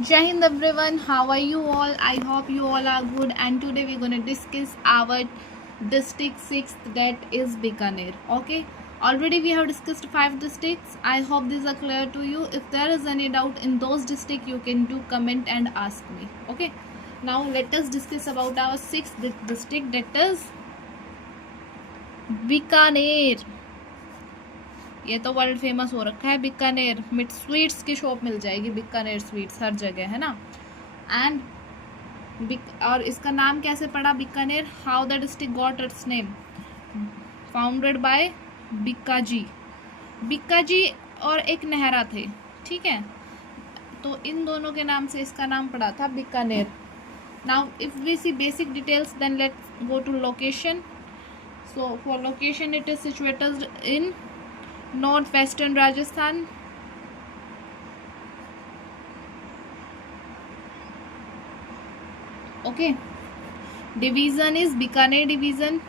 Jai Hind everyone, how are you all? I hope you all are good, and today we're going to discuss our district 6th, that is Bikaner. Okay, already we have discussed 5 districts. I hope these are clear to you. If there is any doubt in those districts, you can do comment and ask me. Okay, now let us discuss about our 6th district, that is Bikaner. ये तो world famous हो रखा है बीकानेर, मिट sweets की shop मिल जाएगी, Bikaner sweets हर जगह है ना. एंड और इसका नाम कैसे पड़ा Bikaner? How the district got its name? Founded by Bikkaji. Bikkaji और एक नेहरा थे, ठीक है, तो इन दोनों के नाम से इसका नाम पड़ा था Bikaner. Now if we see basic details then let's go to location. So for location it is situated in north western Rajasthan. Okay, division is Bikaner division.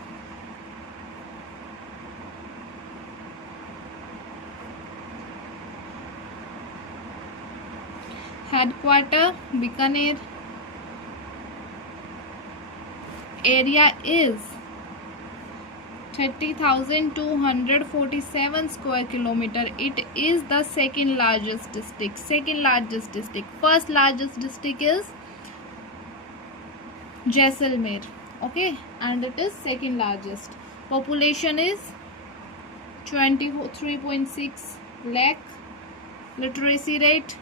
Headquarter Bikaner. Area is 30,247 square kilometer. It is the second largest district. First largest district is Jaisalmer. Okay, and it is second largest. Population is 23.6 lakh. Literacy rate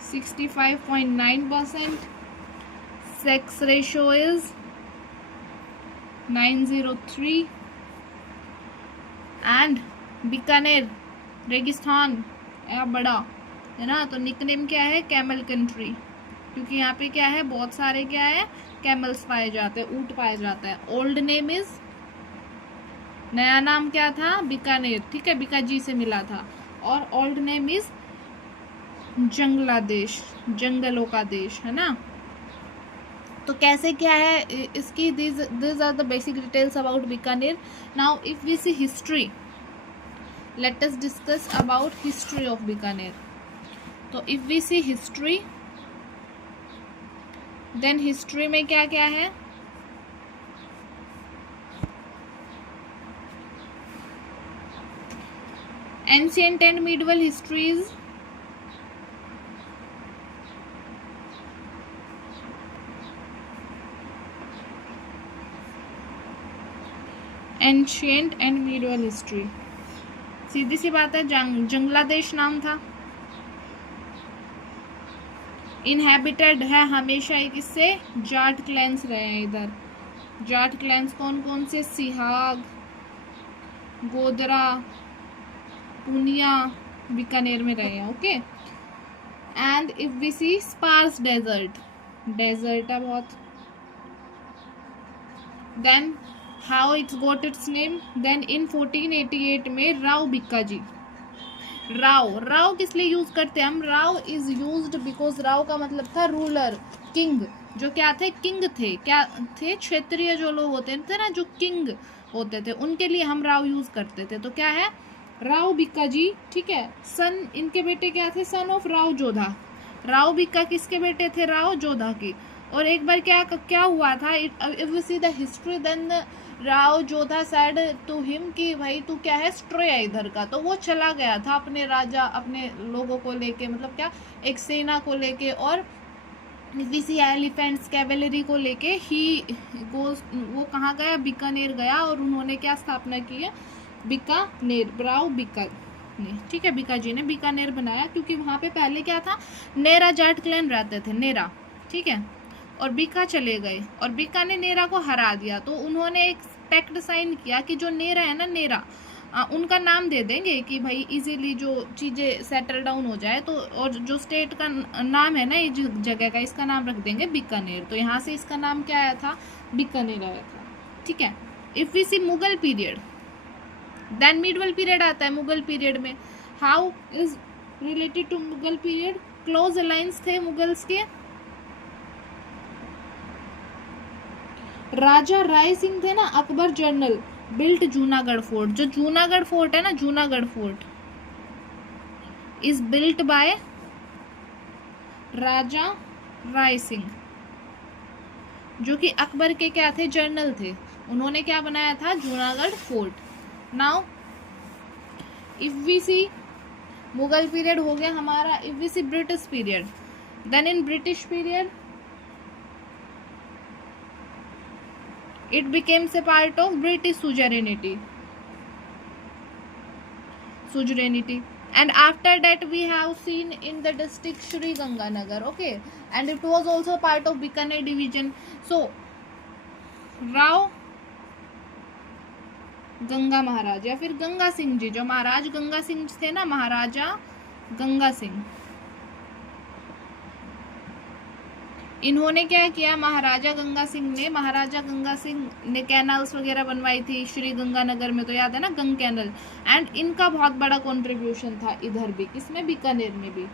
65.9%. Sex ratio is 903. And Bikaner रेगिस्तान या बड़ा है ना, तो nickname क्या है? Camel country, क्योंकि यहाँ पे क्या है, बहुत सारे क्या है, कैमल्स पाए जाते हैं, ऊंट पाए जाते हैं. ओल्ड नेम इज, नया नाम क्या था? बीकानेर, ठीक है, बीकाजी से मिला था. और ओल्ड नेम इज जंगलादेश, जंगलों का देश, है ना. तो कैसे क्या है इसकी, this are the basic details about Bikaner. Now if we see history, let us discuss about history of Bikaner. तो if we see history, then history में क्या क्या है? Ancient and medieval histories. Ancient and medieval history, सीधी सी बात है, जंगलादेश नाम था. इनहेबिटेड है हमेशा एक इससे जाट क्लैंस रहे हैं इधर. जाट क्लैंस कौन कौन से? सिहाग, गोदरा, पुनिया बीकानेर में रहे हैं. Okay, and if we see sparse desert, desert है बहुत. Then how its got its name? Then in 1488 में राव बिक्काजी. राव किस लिए यूज करते हैं हम? Rao is used because Rao का मतलब था रूलर, किंग. जो क्या थे? किंग थे. क्या थे? क्षेत्रीय जो लोग होते थे ना, जो किंग होते थे, उनके लिए हम राव यूज करते थे. तो क्या है? राव बिक्काजी, ठीक है. सन, इनके बेटे क्या थे? Son of Rao Jodha. राव बिक्का किसके बेटे थे? राव जोधा के. और एक बार क्या हुआ था? If we see the history, then Rao Jodha said to him कि भाई तू क्या है, स्ट्रे है इधर का. तो वो चला गया था अपने राजा, अपने लोगों को लेके, मतलब क्या, एक सेना को लेके, और वीसी एलिफेंट्स कैवेलरी को लेके ही वो कहाँ गया? बीकानेर गया. और उन्होंने क्या स्थापना की है? बीकानेर, राव बिक्का ने, ठीक है, बिक्काजी ने बीकानेर बनाया. क्योंकि वहाँ पे पहले क्या था? नेरा जाट क्लैन रहते थे, नेरा, ठीक है. और बीका चले गए, और बीका ने नेरा को हरा दिया. तो उन्होंने एक पैक्ट साइन किया कि जो नेरा है ना, नेरा, उनका नाम दे देंगे कि भाई इजीली जो चीज़ें सेटल डाउन हो जाए. तो और जो स्टेट का नाम है ना, ये जगह का, इसका नाम रख देंगे बीकानेर. तो यहाँ से इसका नाम क्या आया था? बीकानेर आया था, ठीक है. If we see Mughal period, then medieval period आता है. मुगल पीरियड में how is related to Mughal period? Close alliance थे मुगल्स के. राजा राय सिंह थे ना, Akbar general, built Junagarh fort. जो जूनागढ़ फोर्ट है ना, Junagarh fort, is built by Raja Rai Singh, जो कि अकबर के क्या थे, जनरल थे। उन्होंने क्या बनाया था, Junagarh fort. Now if we see, Mughal period हो गया हमारा। If we see British period, then in British period it becomes a part of British suzerainty, and after that we have seen in the district Sri Ganganagar, okay, and it was also part of Bikaner division. So Rao Ganga Maharaj या फिर गंगा सिंह जी, जो महाराज गंगा सिंह थे ना, महाराजा गंगा सिंह, इन्होंने क्या किया, महाराजा गंगा सिंह ने canals वगैरह बनवाई थी श्री गंगानगर में, तो याद है ना, गंग कैनल। एंड इनका बहुत बड़ा कंट्रीब्यूशन था इधर भी, किसमें, बीकानेर में भी,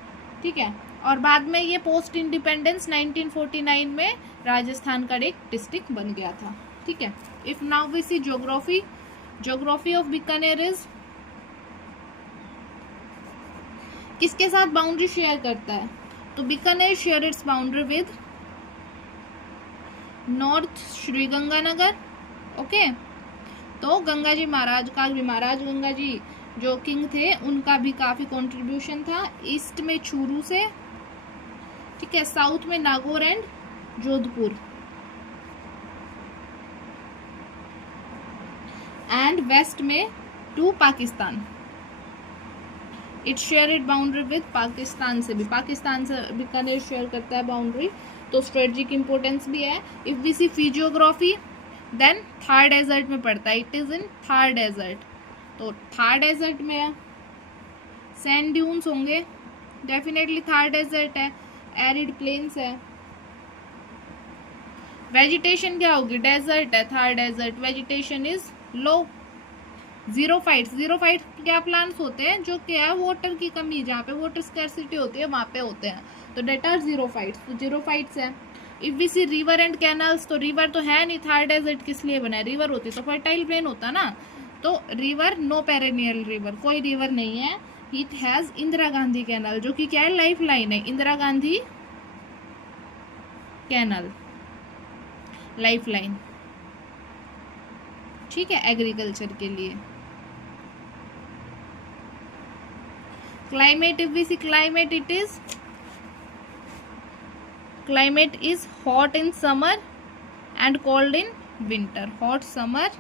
ठीक है। और बाद में ये पोस्ट इंडिपेंडेंस 1949 में राजस्थान का एक डिस्ट्रिक्ट बन गया था, ठीक है। If now we see geography of Bikaner is, किसके साथ बाउंड्री शेयर करता है, तो Bikaner share its boundary with north Shri Ganganagar, okay. तो गंगा जी महाराज का भी, महाराज गंगा जी जो किंग थे, उनका भी काफी कंट्रीब्यूशन था। ईस्ट में चूरू से, ठीक है, साउथ में Nagaur and Jodhpur, and west में to Pakistan. It share it boundary with Pakistan से भी, पाकिस्तान से बीकानेर शेयर करता है बाउंड्री, तो स्ट्रेटेजिक इंपोर्टेंस भी है। If we see physiography, then Thar desert में पड़ता है, it is in Thar desert, तो थार डेजर्ट में है, सैंड ड्यून्स होंगे, डेफिनेटली थार डेजर्ट है, एरिड प्लेन्स है। वेजिटेशन क्या होगी, डेजर्ट है, Thar desert, vegetation is low. Xerophytes क्या प्लांट्स होते हैं, जो क्या है, वाटर की कमी, जहाँ पे वाटर स्कैरसिटी होती है वहाँ पे होते हैं, तो डेट आर जीरोफाइट्स, तो जीरोफाइट्स है। If we see river and canals, तो रिवर तो है नहीं, थार डेजर्ट किस लिए बना है, रिवर होती तो फर्टाइल प्लेन होता ना, तो रिवर, नो पेरेनियल रिवर, कोई रिवर नहीं है। It has Indira Gandhi canal, जो कि क्या है, लाइफ लाइन है, Indira Gandhi canal, life line, ठीक है, एग्रीकल्चर के लिए। Climate, if we see climate, climate is hot in summer and cold in winter, hot summer,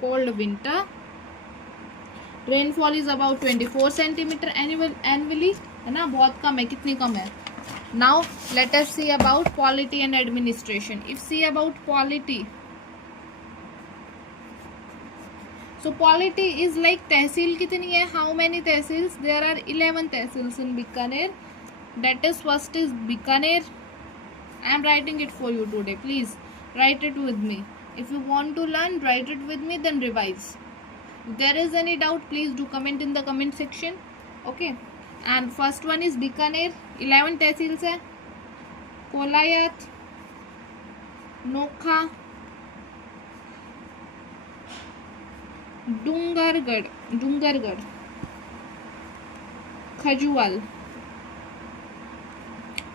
cold winter. Rainfall is about 24 centimeter annually, है ना, बहुत कम है, कितनी कम है। Now let us see about polity and administration. If see about polity, so polity is like तहसील कितनी है, how many tehsils, there are 11 tehsils in Bikaner, that is first is Bikaner. I am writing it for you today, please write it with me. If you want to learn, write it with me, then revise. If there is any doubt, please do comment in the comment section, okay। And first one is Bikaner, 11 tehsils है, कोलायत, नोखा, डूंगरगढ़, खजुआल,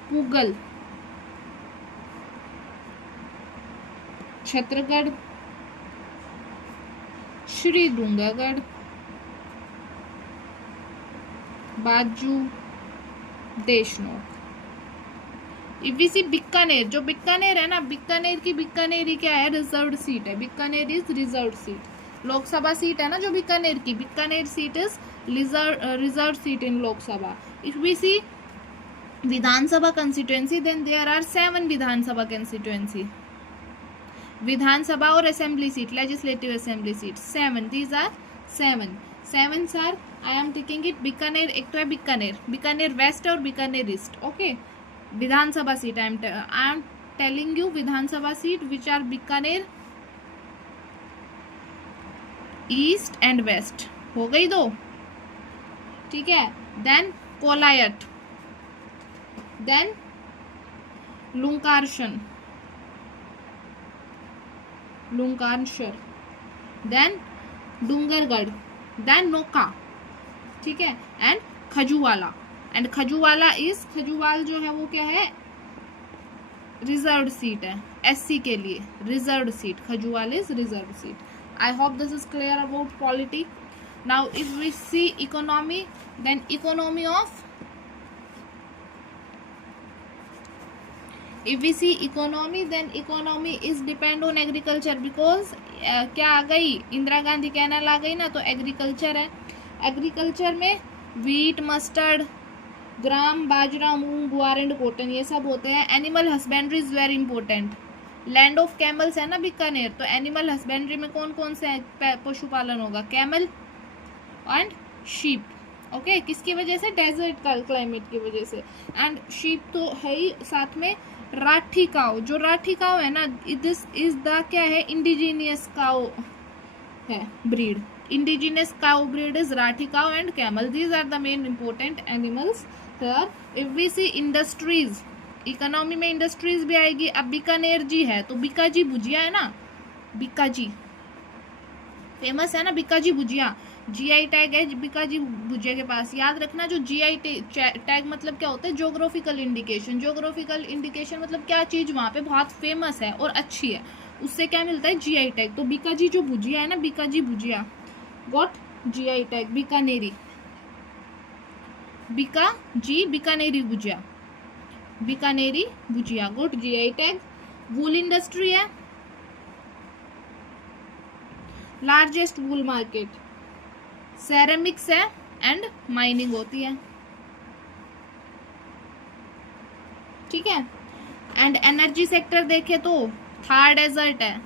पूगल, छत्रगढ़, श्री डूंगरगढ़, बाजू, Deshnok. If we सी बीकानेर, जो बीकानेर है ना, बीकानेरी क्या है, reserved seat है, Bikaner is reserved seat, Lok Sabha seat है ना जो बीकानेर की, Bikaner seat is reserve seat in Lok Sabha. If we see Vidhan Sabha constituency, then there are 7 Vidhan Sabha constituency, Vidhan Sabha और assembly seat, legislative assembly seat 7, these are 7 are, I am taking it Bikaner, एक तो है Bikaner west और Bikaner east, okay. Vidhan Sabha seat I am telling you, Vidhan Sabha seat which are Bikaner east and west, हो गई 2, ठीक है। Then Kolayat, then Lunkaransar, then Dungargarh, then Nokha, ठीक है, and Khajuwala, and Khajuwala is, Khajuwal जो है वो क्या है, रिजर्व्ड सीट है, एससी के लिए reserved seat, Khajuwal is reserved seat. I hope this is clear about polity. Now if we see economy, then economy of, if we see economy then economy is depend on agriculture because क्या आ गई, Indira Gandhi canal आ गई ना, तो agriculture है. Agriculture में wheat, mustard, ग्राम, बाजरा, मूंग, गुआर and cotton ये सब होते हैं. Animal husbandry is very important. Land of camels है ना बीकानेर, तो एनिमल हस्बेंड्री में कौन कौन से पशुपालन होगा, कैमल एंड शीप. ओके, किसकी वजह से, डेजर्ट क्लाइमेट की वजह से. एंड शीप तो है ही, साथ में राठी काव, जो राठी काव है ना, दिस इज द क्या है, इंडिजीनियस काव है breed. Indigenous cow breed is Rathi cow and camel. These are the main important animals here. If we see industries, इकोनॉमी में इंडस्ट्रीज भी आएगी. अब बीकानेर जी है तो बीकाजी भुजिया है ना, बीकाजी फेमस है ना, बीकाजी भुजिया. जीआई टैग है बीकाजी भुजिया के पास. याद रखना, जो जीआई टैग मतलब क्या होता है, ज्योग्राफिकल इंडिकेशन. ज्योग्राफिकल इंडिकेशन मतलब क्या चीज़ वहाँ पे बहुत फेमस है और अच्छी है, उससे क्या मिलता है, जीआई टैग. तो बीकाजी जो भुजिया है ना, बीकाजी भुजिया गॉट जीआई टैग, बीकानेरी, बीकाजी बीकानेरी भुजिया, बीकानेरी भुजिया गॉट जीआई टैग. वूल इंडस्ट्री है, लार्जेस्ट वूल मार्केट. सेरेमिक्स है एंड माइनिंग होती है. ठीक है. एंड एनर्जी सेक्टर देखे तो थार डेजर्ट है,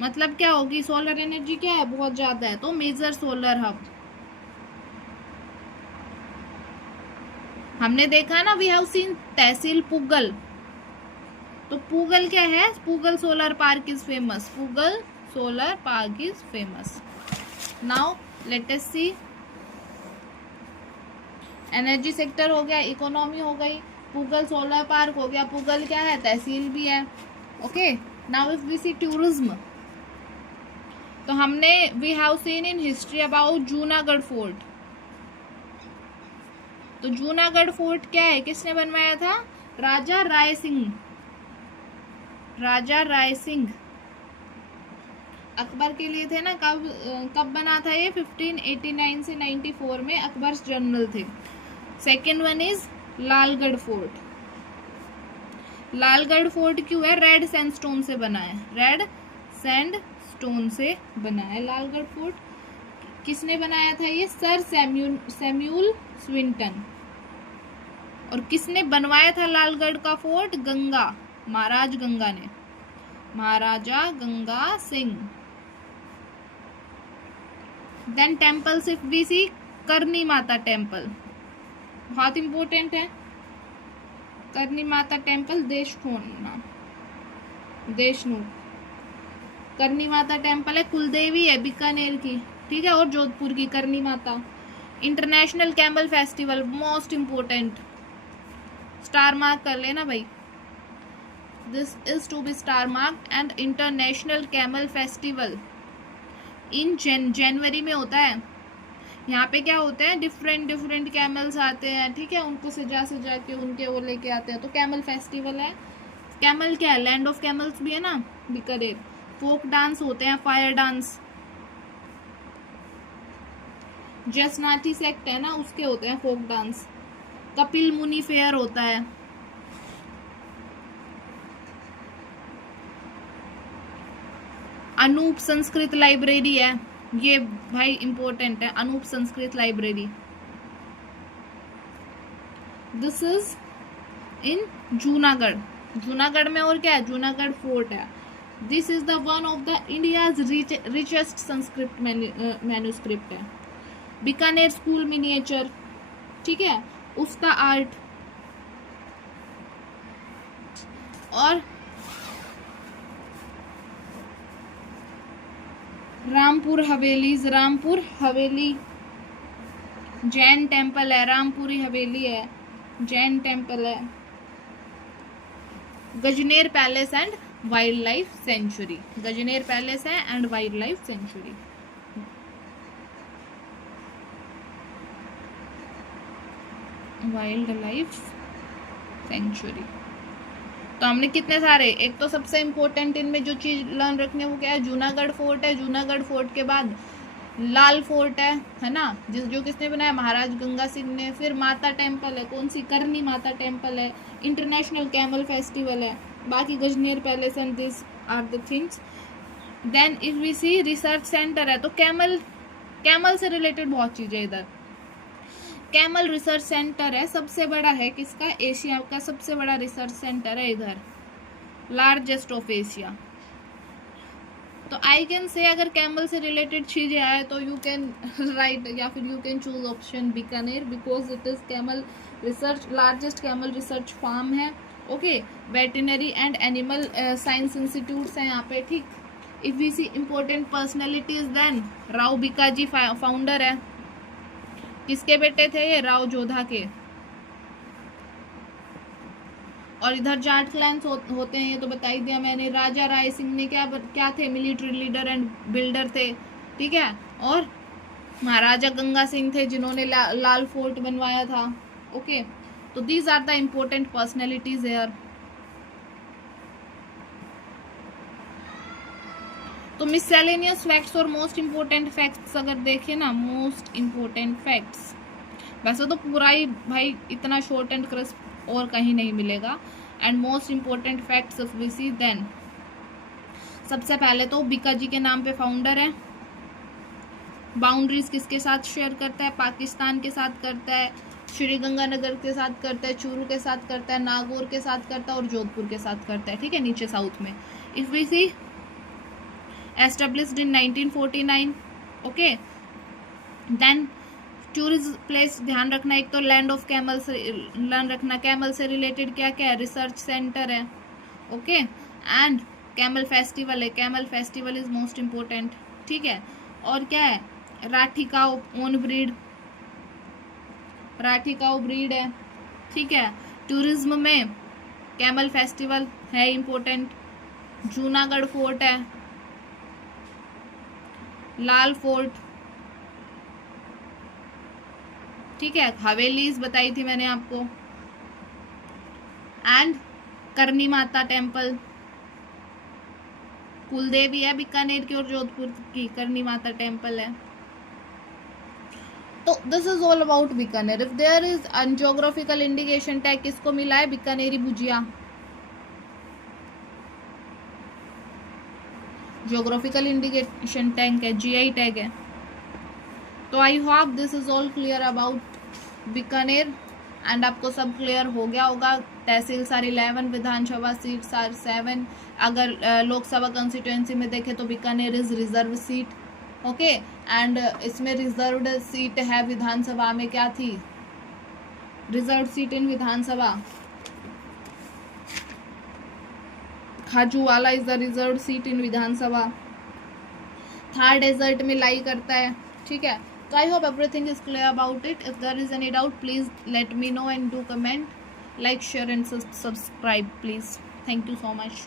मतलब क्या होगी, सोलर एनर्जी क्या है, बहुत ज्यादा है, तो मेजर सोलर हब. हमने देखा ना, we have seen tehsil Pugal, तो पुगल क्या है, Pugal solar park is famous, Pugal solar park is famous. Now let us see, energy sector हो गया, इकोनॉमी हो गई, पुगल सोलर पार्क हो गया. पुगल क्या है, तहसील भी है. Okay. Now if we see tourism, तो हमने we have seen in history about Junagarh fort. तो जूनागढ़ फोर्ट क्या है, किसने बनवाया था, राजा राय सिंह. राजा राय सिंह अकबर के लिए थे ना. कब बना था ये, 1589 से 94 में अकबर जनरल थे. Second one is Lalgarh fort. Lalgarh fort क्यों है, रेड सैंडस्टोन से बना है, रेड सैंडस्टोन से बना है लालगढ़ फोर्ट. किसने बनाया था ये, सर सैम्यूल स्विंटन. और किसने बनवाया था लालगढ़ का फोर्ट, गंगा, महाराज गंगा ने, Maharaja Ganga Singh. Then temples if we see, Karni Mata temple बहुत इंपॉर्टेंट है. करनी माता टेम्पल, देशनूर करनी माता टेम्पल है, कुलदेवी है बीकानेर की. ठीक है. और जोधपुर की Karni Mata. International camel festival most important, star mark कर लेना भाई. This is to be star mark. And international camel festival in January में होता है. यहाँ पे क्या होता है, डिफरेंट कैमल्स आते हैं. ठीक है. उनको सजा के उनके वो लेके आते हैं, तो कैमल फेस्टिवल है. कैमल क्या है, लैंड ऑफ कैमल्स भी है ना बीकानेर. फोक डांस होते हैं, फायर डांस. जसनाटी सेक्ट है ना, उसके होते हैं फोक डांस. कपिल मुनि फेयर होता है. अनूप संस्कृत लाइब्रेरी है, ये भाई इंपॉर्टेंट है, Anup Sanskrit library. This is in Junagarh. Junagarh में और क्या है, जूनागढ़ फोर्ट है. This is the one of the India's richest Sanskrit manuscript है. Bikaner school miniature. ठीक है. उसका आर्ट. और रामपुर हवेली जैन टेम्पल है. रामपुरी हवेली है, जैन टेम्पल है. Gajner palace and wildlife sanctuary. Gajner palace है and wildlife sanctuary. Wildlife sanctuary. तो हमने कितने सारे, एक तो सबसे इम्पोर्टेंट इनमें जो चीज़ लर्न रखनी है वो क्या है, जूनागढ़ फोर्ट है। जूनागढ़ फोर्ट के बाद लाल फोर्ट है ना, जो किसने बनाया, महाराज गंगा सिंह ने। फिर माता टेम्पल है, कौन सी, करनी माता टेम्पल है। इंटरनेशनल कैमल फेस्टिवल है। बाकी Gajner palace and this are the things. Then if we see research centre है, तो कैमल से रिलेटेड बहुत चीज़ें इधर। कैमल रिसर्च सेंटर है, सबसे बड़ा है किसका, एशिया का सबसे बड़ा रिसर्च सेंटर है इधर, लार्जेस्ट ऑफ एशिया। तो आई कैन से अगर कैमल से रिलेटेड चीजें आए तो यू कैन राइट या फिर you can choose option Bikaner, because it is camel research, largest camel research farm है। Okay, veterinary and animal science institutes हैं यहाँ पे, ठीक। If we see important personalities, then Rao Bikaji founder है। किसके बेटे थे ये, राव जोधा के। और इधर जाट क्लैंस होते हैं, ये तो बता ही दिया मैंने। राजा राय सिंह ने क्या थे, मिलिट्री लीडर एंड बिल्डर थे, ठीक है। और महाराजा गंगा सिंह थे जिन्होंने लाल फोर्ट बनवाया था। ओके, तो these are the important personalities here. तो मिससेलेनियस फैक्ट्स और मोस्ट इम्पोर्टेंट फैक्ट्स अगर देखें ना, मोस्ट इम्पोर्टेंट फैक्ट्स, वैसे तो पूरा ही भाई इतना शॉर्ट एंड क्रिस्प और कहीं नहीं मिलेगा। And most important facts of we see, then सबसे पहले तो बीकाजी के नाम पे फाउंडर है। बाउंड्रीज किसके साथ शेयर करता है, पाकिस्तान के साथ करता है, श्रीगंगानगर के साथ करता है, चूरू के साथ करता है, नागौर के साथ करता है और जोधपुर के साथ करता है, ठीक है, नीचे साउथ में। If we see established in 1949, okay. Then tourist place ध्यान रखना, एक तो लैंड ऑफ कैमल से लर्न रखना, कैमल से रिलेटेड क्या क्या है, रिसर्च सेंटर है, ओके। एंड कैमल फेस्टिवल है, camel festival is most important, ठीक है। और क्या है, Rathi cow own breed, Rathi cow breed है, ठीक है। टूरिज्म में कैमल फेस्टिवल है इम्पोर्टेंट। जूनागढ़ फोर्ट है, लाल फोर्ट, ठीक है, हवेलीज बताई थी मैंने आपको। एंड करनी माता टेम्पल, कुलदेवी है बीकानेर की और जोधपुर की, करनी माता टेम्पल है। तो this is all about Bikaner. If there is an geographical indication tag किसको मिला है, Bikaneri bhujia, geographical indication tag है, जीआई टैग है। तो I hope this is all clear about Bikaner. And आपको सब क्लियर हो गया होगा। तहसील सार 11, विधानसभा सीट सार 7। अगर लोकसभा कंस्टिट्यूएंसी में देखें तो Bikaner is reserve seat, okay. And इसमें रिजर्व्ड सीट है, विधानसभा में क्या थी, reserve seat in Vidhan Sabha, Khajuwala is the reserve seat in Vidhan Sabha. Thar desert में लाई करता है, ठीक है। So I hope everything is clear about it. If there is any doubt, please let me know and do comment, like, share and subscribe, please. Thank you so much.